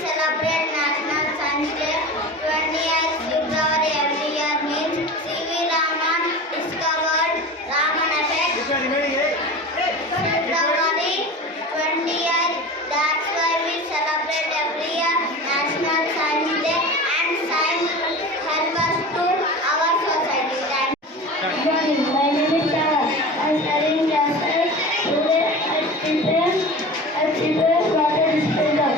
celebrate National Science Day 20th February every year means C.V. Raman discovered Raman effect. February 20th, that's why we celebrate every year National Science Day, and science help us to our society. Good morning, my name is Tara. I am studying class 8. Today I prepare water dispenser.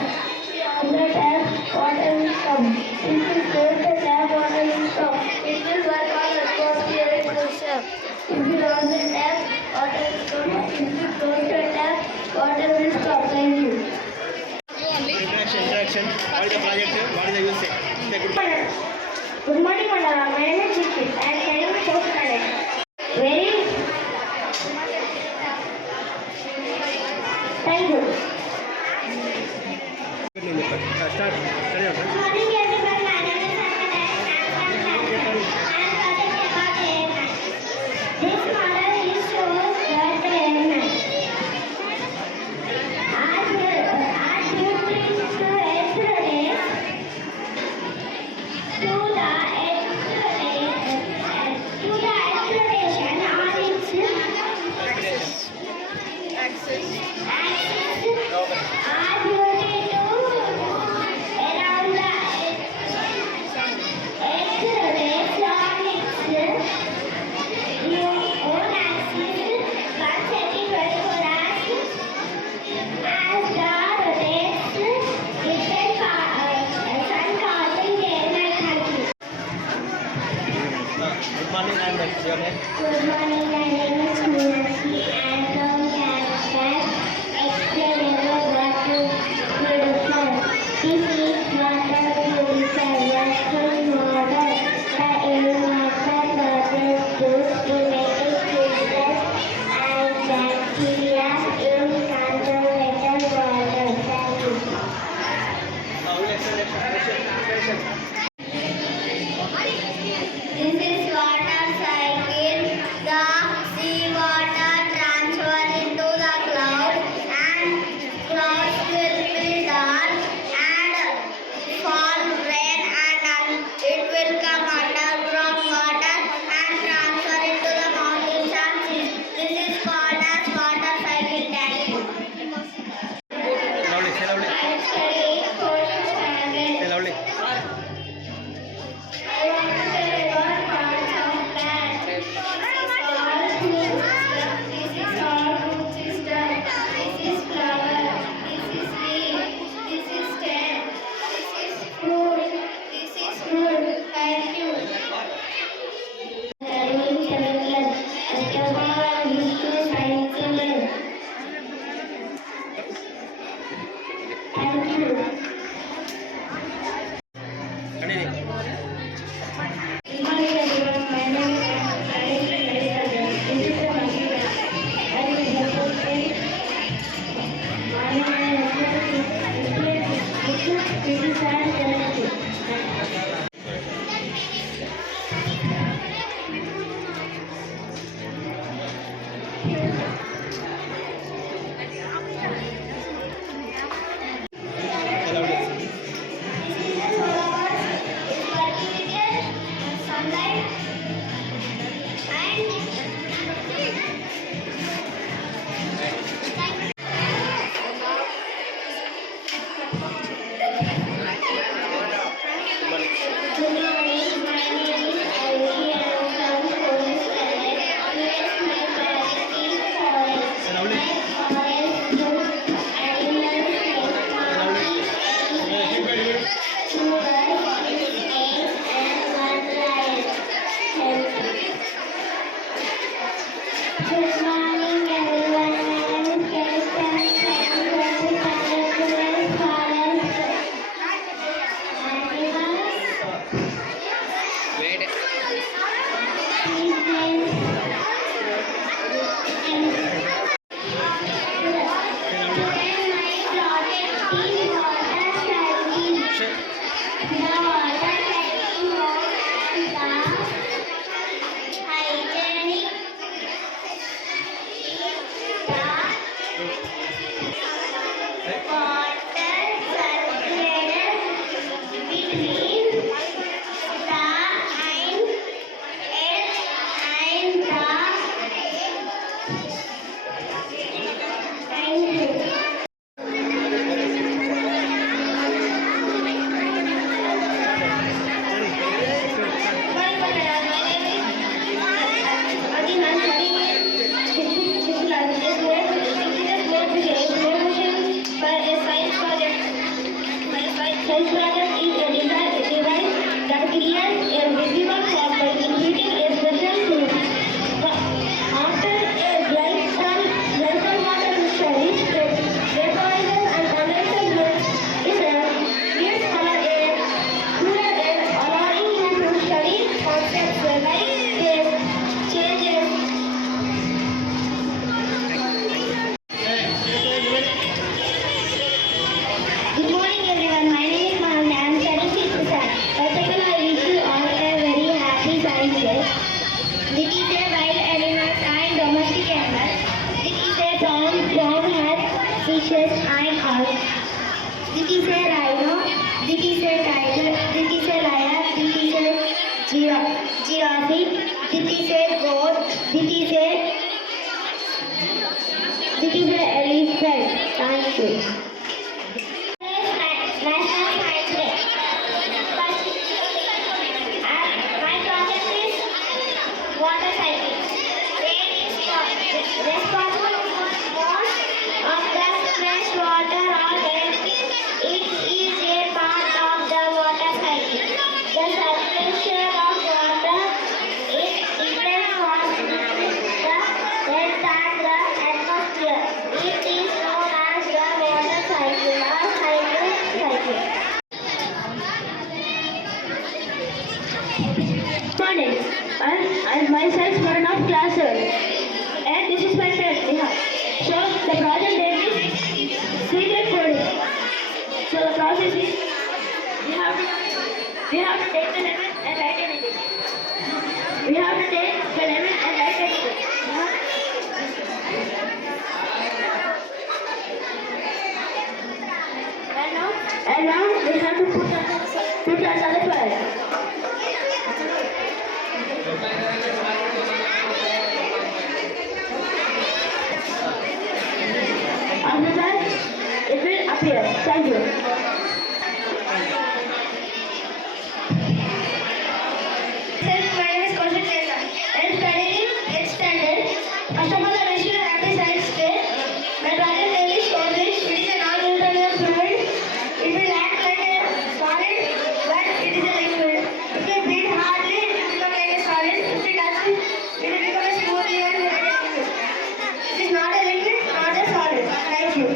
On the tap, water will come. If you close the tap, water will stop. It will work on atmospheric pressure. If you close the tap, water will come. If you close the tap, water will stop. Thank you. Interaction. What is the project? What is the use? Good morning, madam. My name is Dixit. I am studying fourth standard. Very. Thank you. Start. Good morning, everyone. My name is Samantha. I am project about airman. This model is shows that the airman. As you bring to yesterday to the exploitation on its axis are duty to around the X-rays on its own axis 124 as the rotates different sun causing day-night cycle. Good morning, and your name? Good morning, my name is Meenakshi. I am from Calcutta. Explain about water purifier. This is water purifier. Water model. The air water process used to make it filter and bacteria in conservated water. Thank you. Explanation. This is water cycle. The seawater transfer into the cloud, and clouds will build up and fall rain, and it will come underground water and transfer into the mountains, and this is called as water cycle. Thank you. Lovely. Say lovely. I am studying fourth standard. Say lovely. I want to tell about parts of plant. This is all root system. This is flower. This is leaf. This is stem. This is fruit. This is fruit. Thank you. Studying chemical. Alcohol used to science. Thank you. Continue. Good morning, everyone. My name is Aditya Narendra. This is the material. I will demonstrate my eye called. This is a rhino. This is a tiger. This is a lion. This is a giraffe. This is a goat. This is a elephant. Thank you. National Science Day. My project is water cycle. Rain is responsible for most of the fresh water on earth. It is a part of the water cycle. The circulation of water is different from between the earth and the atmosphere. It is known as the water cycle or cycle. Morning. I'm myself Varnav class and this is my friend Neha. So the project name is secret coding. So the process is we have to take the lemon and write anything. We have to take the lemon and write anything. And now we have to put that on the fire. After that, it will appear. Thank you. My name is Kaushik Leza. I'm studying 8th standard. First of all, I wish you a happy Science Day. My project name is Codefish. It is a non-neutralian fluid. It will act like a solid, but it is a liquid. If you breathe hardly, it will become like a solid. If you touch it, it will become a smoothly and like a liquid. It is not a liquid, not a solid. Thank you.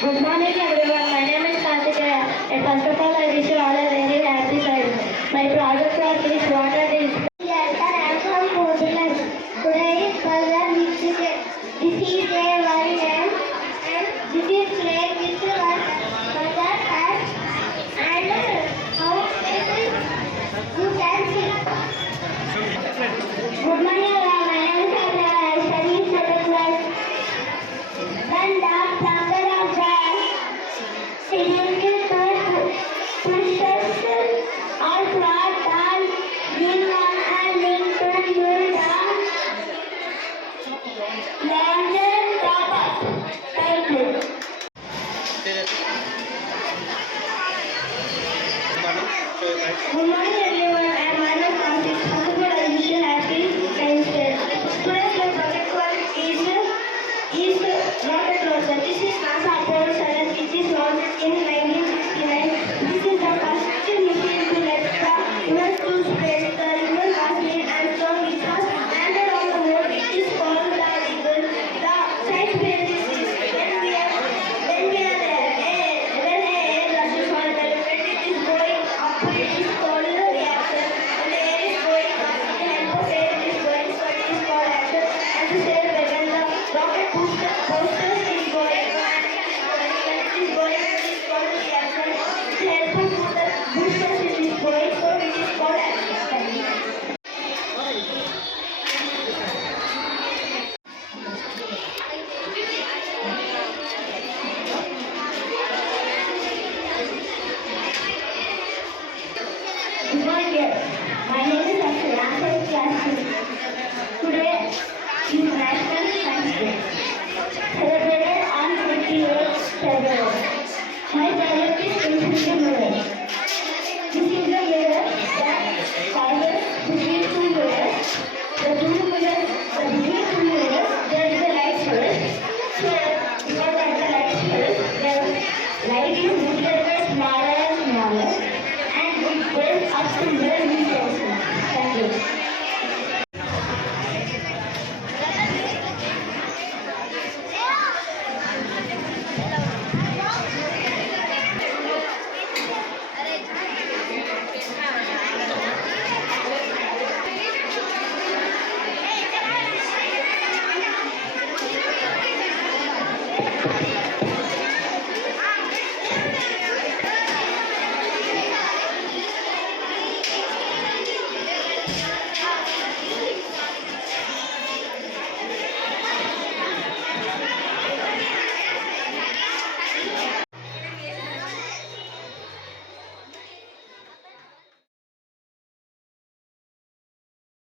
Good morning everyone. My name is Kartikeya. And first of all, I wish you all a very happy Friday. My project